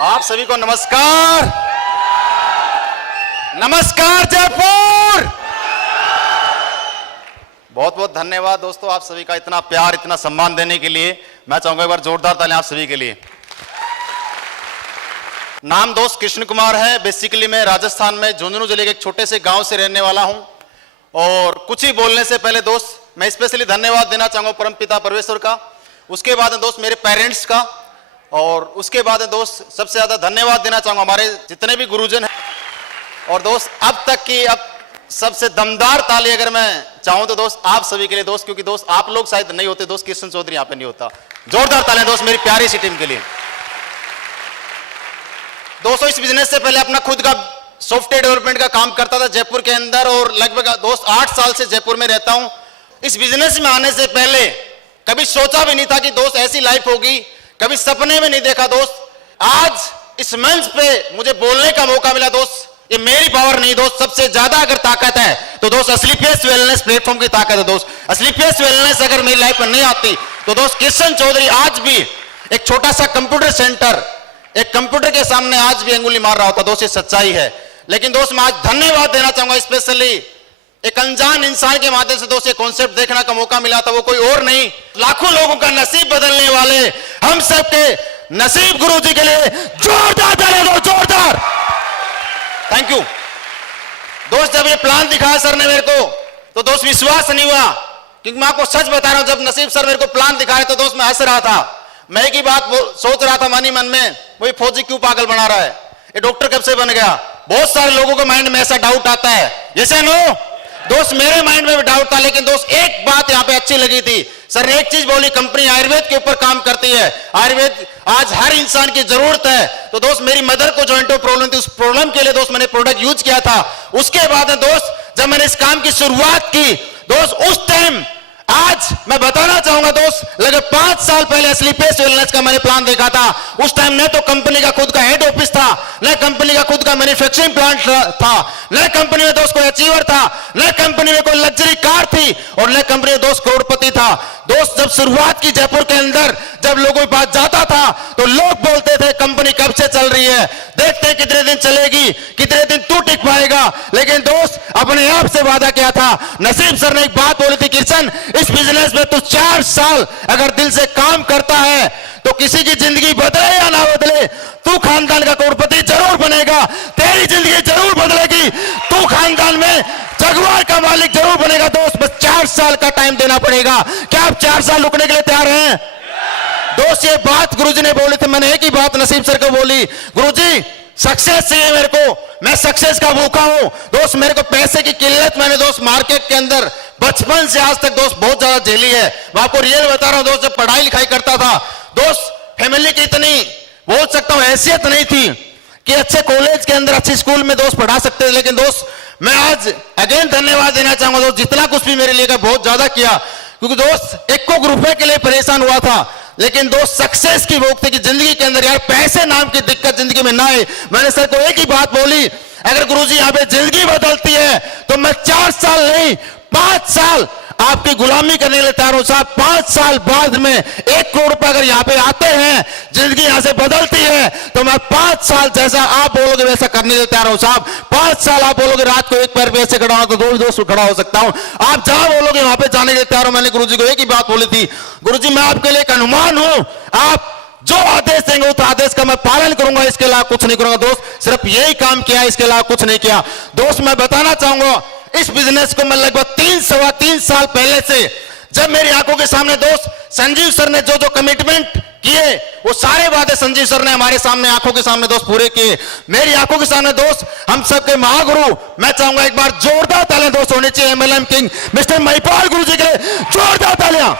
आप सभी को नमस्कार। नमस्कार जयपुर। बहुत बहुत धन्यवाद दोस्तों, आप सभी का इतना प्यार, इतना सम्मान देने के लिए। मैं चाहूंगा एक बार जोरदार तालियां आप सभी के लिए। नाम दोस्त कृष्ण कुमार है। बेसिकली मैं राजस्थान में झुंझुनू जिले के एक छोटे से गांव से रहने वाला हूं। और कुछ ही बोलने से पहले दोस्त मैं स्पेशली धन्यवाद देना चाहूंगा परम पिता परमेश्वर का, उसके बाद दोस्त मेरे पेरेंट्स का, और उसके बाद दोस्त सबसे ज्यादा धन्यवाद देना चाहूंगा हमारे जितने भी गुरुजन हैं। और दोस्त अब तक की अब सबसे दमदार ताली अगर मैं चाहूं तो दोस्त आप सभी के लिए दोस्त, क्योंकि दोस्त आप लोग शायद नहीं होते दोस्त, कृष्ण चौधरी यहां पे नहीं होता। जोरदार तालियां दोस्त मेरी प्यारी सी टीम के लिए। दोस्तों इस बिजनेस से पहले अपना खुद का सॉफ्टवेयर डेवलपमेंट का काम करता था जयपुर के अंदर, और लगभग दोस्त 8 साल से जयपुर में रहता हूं। इस बिजनेस में आने से पहले कभी सोचा भी नहीं था कि दोस्त ऐसी लाइफ होगी, कभी सपने में नहीं देखा दोस्त। आज इस मंच पे मुझे बोलने का मौका मिला दोस्त, ये मेरी पावर नहीं दोस्त, सबसे ज्यादा अगर ताकत है तो दोस्त स्लीपियस वेलनेस प्लेटफॉर्म की ताकत है दोस्त। स्लीपियस वेलनेस अगर मेरी लाइफ में नहीं आती तो दोस्त कृष्ण चौधरी आज भी एक छोटा सा कंप्यूटर सेंटर, एक कंप्यूटर के सामने आज भी अंगुली मार रहा होता दोस्त, ये सच्चाई है। लेकिन दोस्त मैं आज धन्यवाद देना चाहूंगा स्पेशली एक अनजान इंसान के माध्यम से दोस्त ये कॉन्सेप्ट देखने का मौका मिला था। वो कोई और नहीं, लाखों लोगों का नसीब बदलने वाले हम सबके नसीब गुरुजी के लिए जोरदार तालियां दो, जोरदार। थैंक यू दोस्त। जब ये प्लान दिखाया सर ने मेरे को तो दोस्त विश्वास नहीं हुआ, क्योंकि मैं आपको सच बता रहा हूं, जब नसीब सर मेरे को प्लान दिखाए तो दोस्त मैं हंस रहा था। मैं एक ही बात सोच रहा था मन ही मन में, वही फौजी क्यों पागल बना रहा है, ये डॉक्टर कब से बन गया। बहुत सारे लोगों के माइंड में ऐसा डाउट आता है, जैसे नो दोस्त मेरे माइंड में भी डाउट था। लेकिन दोस्त एक बात यहाँ पे अच्छी लगी थी, सर ने एक चीज बोली, कंपनी आयुर्वेद के ऊपर काम करती है, आयुर्वेद आज हर इंसान की जरूरत है। तो दोस्त मेरी मदर को जॉइंट प्रॉब्लम थी, उस प्रॉब्लम के लिए दोस्त मैंने प्रोडक्ट यूज किया था। उसके बाद दोस्त जब मैंने इस काम की शुरुआत की दोस्त, उस टाइम आज मैं बताना चाहूंगा दोस्त लगभग 5 साल पहले स्लीपियस वेलनेस का मैंने प्लान देखा था। उस टाइम न तो कंपनी का खुद का हेड ऑफिस था, न कंपनी का खुद का मैन्युफैक्चरिंग प्लांट था, न कंपनी में दोस्त कोई अचीवर था, न कंपनी में कोई लग्जरी कार थी, और न कंपनी में दोस्त करोड़पति था। दोस्त जब शुरुआत की जयपुर के अंदर, जब लोगों के पास जाता था तो लोग बोलते थे कंपनी कब से चल रही है, देखते हैं कितने दिन चलेगी, कितने दिन तू टिक पाएगा। लेकिन दोस्त अपने आप से वादा किया था। नसीब सर ने एक बात बोली थी, किशन इस बिजनेस में तू 4 साल अगर दिल से काम करता है तो किसी की जिंदगी बदले या ना बदले, तू खानदान का करोड़पति जरूर बनेगा, तेरी जिंदगी जरूर बदलेगी, तू खानदान में जगवार का मालिक जरूर बनेगा। दोस्त बस 4 साल का टाइम देना पड़ेगा। क्या आप 4 साल रुकने के लिए तैयार हैं दोस्त? ये बात गुरुजी ने बोली थी, मैंने एक ही बात नसीब सर को बोली, गुरुजी सक्सेस चाहिए मेरे को, मैं सक्सेस का भूखा हूं दोस्त। मेरे को पैसे की किल्लत मैंने दोस्त मार्केट के अंदर बचपन से आज तक दोस्त बहुत ज्यादा झेली है। मैं आपको रियल बता रहा हूं दोस्त, जब पढ़ाई लिखाई करता था दोस्त, फैमिली की इतनी बोल सकता हूं हैसियत नहीं थी कि अच्छे कॉलेज के अंदर अच्छे स्कूल में दोस्त पढ़ा सकते थे। लेकिन दोस्त मैं आज अगेन धन्यवाद देना चाहूंगा दोस्त, जितना कुछ भी मेरे लिए बहुत ज्यादा किया, क्योंकि दोस्त 1 रुपए के लिए परेशान हुआ था। लेकिन दोस्त सक्सेस की भूख थी कि जिंदगी के अंदर यार पैसे नाम की दिक्कत जिंदगी में ना आए। मैंने सर को एक ही बात बोली, अगर गुरुजी यहाँ पे जिंदगी बदलती है तो मैं 4 साल नहीं 5 साल आपकी गुलामी करने के लिए तैयार हूं साहब। 5 साल बाद में 1 करोड़ रुपए अगर यहाँ पे आते हैं, जिंदगी यहाँ से बदलती है, तो मैं 5 साल जैसा आप बोलोगे वैसा करने के लिए तैयार हूं साहब। 5 साल आप बोलोगे रात को 1 पैर पे ऐसे खड़ा हो तो 2 दोस्त खड़ा हो सकता हूं, आप जहां बोलोगे वहां पे जाने के लिए तैयार हूं। मैंने गुरुजी को एक ही बात बोली थी, गुरुजी मैं आपके लिए एक हनुमान हूं, आप जो आदेश देंगे उस आदेश का मैं पालन करूंगा, इसके अलावा कुछ नहीं करूंगा। दोस्त सिर्फ यही काम किया, इसके अलावा कुछ नहीं किया। दोस्त मैं बताना चाहूंगा इस बिजनेस को मैं लगभग 3 साल पहले से, जब मेरी आंखों के सामने दोस्त संजीव सर ने जो जो कमिटमेंट किए, वो सारे वादे संजीव सर ने हमारे सामने आंखों के सामने दोस्त पूरे किए। मेरी आंखों के सामने दोस्त हम सबके महागुरु, मैं चाहूंगा एक बार जोरदार तालियां दोस्त होनी चाहिए MLM किंग मिस्टर महिपाल गुरु जी के लिए, जोरदार तालियां।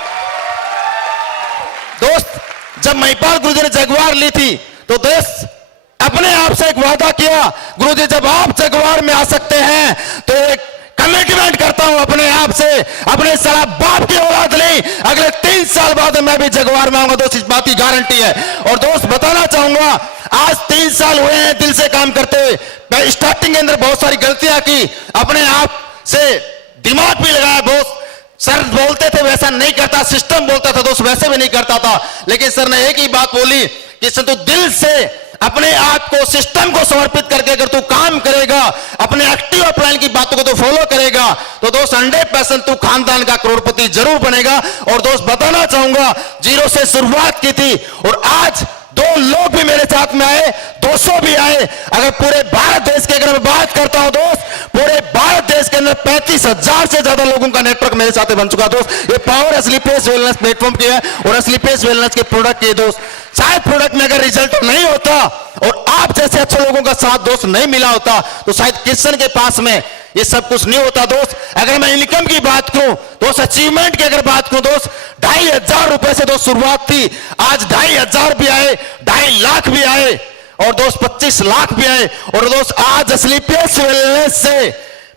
दोस्त जब महिपाल गुरु जी ने जगवार ली थी तो दोस्त अपने आप से एक वादा किया, गुरुजी जब आप जगवार में आ सकते हैं तो एक कमिटमेंट करता हूं अपने आप से, अपने सारा बाप की औलाद नहीं, अगले 3 साल बाद मैं भी जगवार में आऊंगा दोस्त, इस बात की गारंटी है। और दोस्त बताना चाहूंगा आज 3 साल हुए हैं दिल से काम करते हुए। मैं स्टार्टिंग के अंदर बहुत सारी गलतियां की, अपने आप से दिमाग भी लगाया दोस्त, सर बोलते थे वैसा नहीं करता, सिस्टम बोलता था दोस्त वैसे भी नहीं करता था। लेकिन सर ने एक ही बात बोली कि तू दिल से अपने आप को सिस्टम को समर्पित करके अगर तू काम करेगा, अपने एक्टिव अपलाइन की बातों को तो फॉलो करेगा, तो दोस्त 100% तू खानदान का करोड़पति जरूर बनेगा। और दोस्त बताना चाहूंगा, जीरो से शुरुआत की थी और आज 2 लोग भी मेरे साथ में आए, 200 भी आए। अगर पूरे भारत देश की अगर मैं बात करता हूं दोस्त, पूरे भारत देश के अंदर 35,000 से ज्यादा लोगों का नेटवर्क मेरे साथ बन चुका दोस्त। ये पावर असली पेस वेलनेस प्लेटफॉर्म की है और असली पेस वेलनेस के प्रोडक्ट की दोस्त। शायद प्रोडक्ट में अगर रिजल्ट नहीं होता और आप जैसे अच्छे लोगों का साथ दोस्त नहीं मिला होता, तो शायद किशन के पास में ये सब कुछ नहीं होता दोस्त। अगर मैं इनकम की बात करूं दोस्त, अचीवमेंट की अगर बात करूं दोस्त, 2,500 रुपए से दोस्त शुरुआत थी, आज 2,500 भी आए, 2.5 लाख भी आए और दोस्त 25 लाख भी आए। और दोस्त आज असली पेस वेलनेस से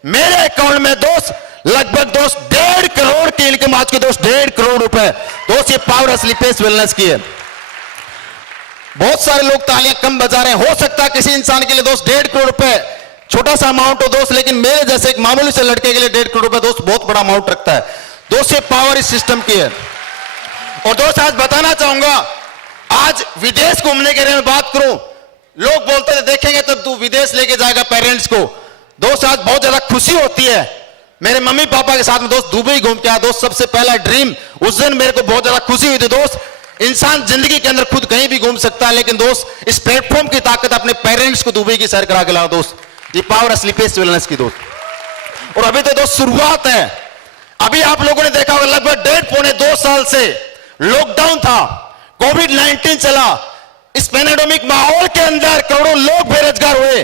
मेरे अकाउंट में दोस्त लगभग दोस्त 1.5 करोड़ की इनकम आज की दोस्त 1.5 करोड़ रुपए दोस्त, ये पावर असली पेस वेलनेस की है। बहुत सारे लोग तालियां कम बजा रहे हैं, हो सकता है किसी इंसान के लिए दोस्त 1.5 करोड़ रुपए छोटा सा अमाउंट हो दोस्त, लेकिन मेरे जैसे एक मामूली से लड़के के लिए 1.5 करोड़ रुपए दोस्त बहुत बड़ा अमाउंट रखता है दोस्त। ये पावर इस सिस्टम की है। और दोस्त आज बताना चाहूंगा, आज विदेश घूमने के बारे में बात करूं, लोग बोलते थे देखेंगे तब तू विदेश लेके जाएगा पेरेंट्स को। दोस्त आज बहुत ज्यादा खुशी होती है। मेरे मम्मी पापा के साथ में दोस्त दुबई घूम के आया दोस्त, सबसे पहला ड्रीम, उस दिन मेरे को बहुत ज्यादा खुशी हुई थी दोस्त। इंसान जिंदगी के अंदर खुद कहीं भी घूम सकता है, लेकिन दोस्त इस प्लेटफॉर्म की ताकत अपने पेरेंट्स को दुबई की सैर करा के लाओ दोस्त। ये पावर असली पेस वेलनेस की दोस्त। और अभी तो दोस्त शुरुआत है। अभी आप लोगों ने देखा होगा लगभग 1.5-2 साल से लॉकडाउन था, कोविड-19 चला। इस पैंडेमिक माहौल के अंदर करोड़ों लोग बेरोजगार हुए,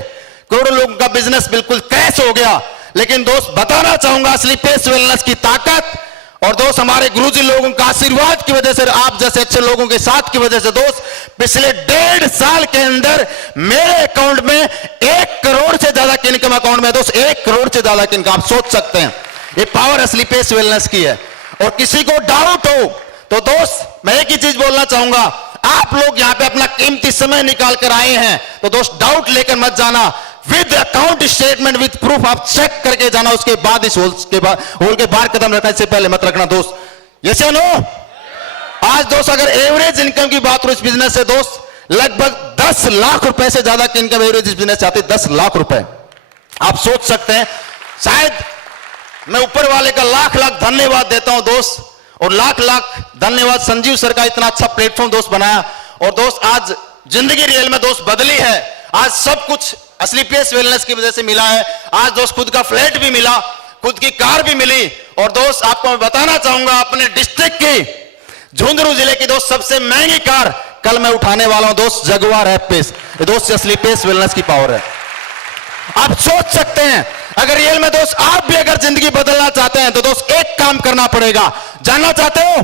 करोड़ों लोगों का बिजनेस बिल्कुल क्रैश हो गया। लेकिन दोस्त बताना चाहूंगा, असली पेस वेलनेस की ताकत और दोस्त हमारे गुरुजी लोगों का आशीर्वाद की वजह से, आप जैसे अच्छे लोगों के साथ की वजह से दोस्त पिछले 1.5 साल के अंदर मेरे अकाउंट में 1 करोड़ से ज्यादा की इनकम अकाउंट में दोस्त 1 करोड़ से ज्यादा की इनकम। आप सोच सकते हैं ये पावर असली पेस वेलनेस की है। और किसी को डाउट हो तो दोस्त मैं एक ही चीज बोलना चाहूंगा, आप लोग यहां पे अपना कीमती समय निकाल कर आए हैं तो दोस्त डाउट लेकर मत जाना, with account statement with proof आप चेक करके जाना। उसके बाद इस होल के बाहर कदम रखने से पहले मत रखना दोस्त। यस या नो? आज दोस्त अगर एवरेज इनकम की बात हो इस बिजनेस से दोस्त, लगभग 10 लाख रुपए से ज्यादा की इनकम एवरेज इस बिजनेस से आती है। 10 लाख रुपए आप सोच सकते हैं। शायद मैं ऊपर वाले का लाख लाख धन्यवाद देता हूं दोस्त, और लाख लाख धन्यवाद संजीव सर का इतना अच्छा प्लेटफॉर्म दोस्त बनाया। और दोस्त आज जिंदगी रियल में दोस्त बदली है। आज सब कुछ असली पेस वेलनेस की वजह से मिला है। आज दोस्त खुद का फ्लैट भी मिला, खुद की कार भी मिली। और दोस्त आपको मैं बताना चाहूंगा, अपने डिस्ट्रिक्ट की झुंझुनू जिले की दोस्त सबसे महंगी कार कल मैं उठाने वाला हूं दोस्त, जगुआर एफ-पेस। दोस्त असली पेस वेलनेस की पावर है। आप सोच सकते हैं, अगर रियल में दोस्त आप भी अगर जिंदगी बदलना चाहते हैं तो दोस्त एक काम करना पड़ेगा। जानना चाहते हो?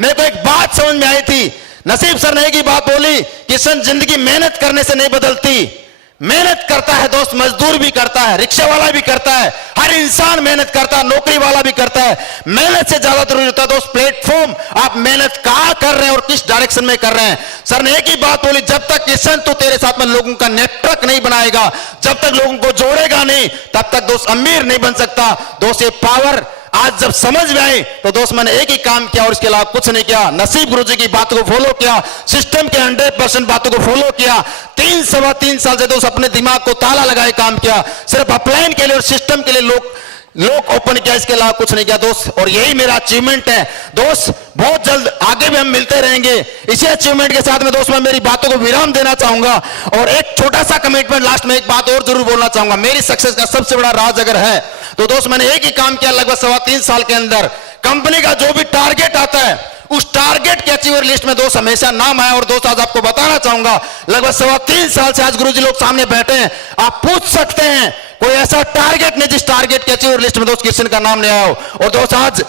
मेरे को एक बात समझ में आई थी, नसीब सर ने एक ही बात बोली, किशन जिंदगी मेहनत करने से नहीं बदलती। मेहनत करता है दोस्त, मजदूर भी करता है, रिक्शा वाला भी करता है, हर इंसान मेहनत करता है, नौकरी वाला भी करता है। मेहनत से ज्यादा जरूरी होता है दोस्त प्लेटफॉर्म। आप मेहनत कहां कर रहे हैं और किस डायरेक्शन में कर रहे हैं। सर ने एक ही बात बोली, जब तक किशन तो तेरे साथ में लोगों का नेटवर्क नहीं बनाएगा, जब तक लोगों को जोड़ेगा नहीं, तब तक दोस्त अमीर नहीं बन सकता। दोस्त ये पावर आज जब समझ में आई तो दोस्त मैंने एक ही काम किया और इसके अलावा कुछ नहीं किया। नसीब गुरुजी की बातों को फॉलो किया, सिस्टम के 100% बातों को फॉलो किया। 3-3.25 साल से दोस्त अपने दिमाग को ताला लगाए काम किया, सिर्फ अपलाइन के लिए और सिस्टम के लिए लोग ओपन किया, इसके अलावा कुछ नहीं किया दोस्त। और यही मेरा अचीवमेंट है दोस्त। बहुत जल्द आगे भी हम मिलते रहेंगे। इसी अचीवमेंट के साथ में दोस्त मैं मेरी बातों को विराम देना चाहूंगा। और एक छोटा सा कमिटमेंट लास्ट में एक बात और जरूर बोलना चाहूंगा, मेरी सक्सेस का सबसे बड़ा राज अगर है तो दोस्त मैंने एक ही काम किया लगभग 3.25 साल के अंदर। कंपनी का जो भी टारगेट आता है उस टारगेट के अचीवर लिस्ट में दोस्त हमेशा नाम आया। और दोस्त आज आपको बताना चाहूंगा, लगभग 3.25 साल से आज गुरुजी लोग सामने बैठे हैं। आप पूछ सकते हैं कोई ऐसा टारगेट नहीं जिस टारगेट के अचीवर लिस्ट में दोस्त किशन का नाम नहीं आया हो। और दोस्त आज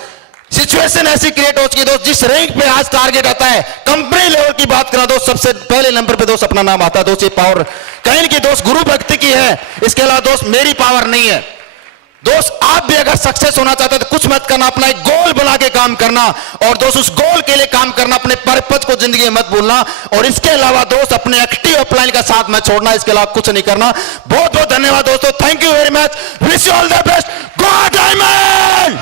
सिचुएशन ऐसी क्रिएट हो चुकी है दोस्त, जिस रैंक पे आज टारगेट आता है कंपनी लेवल की बात करा दोस्त, सबसे पहले नंबर पे दोस्त अपना नाम आता है दोस्त। ये पावर कहीं की दोस्त गुरु भक्ति की है, इसके अलावा दोस्त मेरी पावर नहीं है। दोस्त आप भी अगर सक्सेस होना चाहते हैं तो कुछ मत करना, अपना एक गोल बना के काम करना। और दोस्त उस गोल के लिए काम करना, अपने पर्पज को जिंदगी में मत भूलना। और इसके अलावा दोस्त अपने एक्टिव अपलाइन का साथ में छोड़ना, इसके अलावा कुछ नहीं करना। बहुत बहुत धन्यवाद दोस्तों, thank you very much, wish you all the best, God diamond.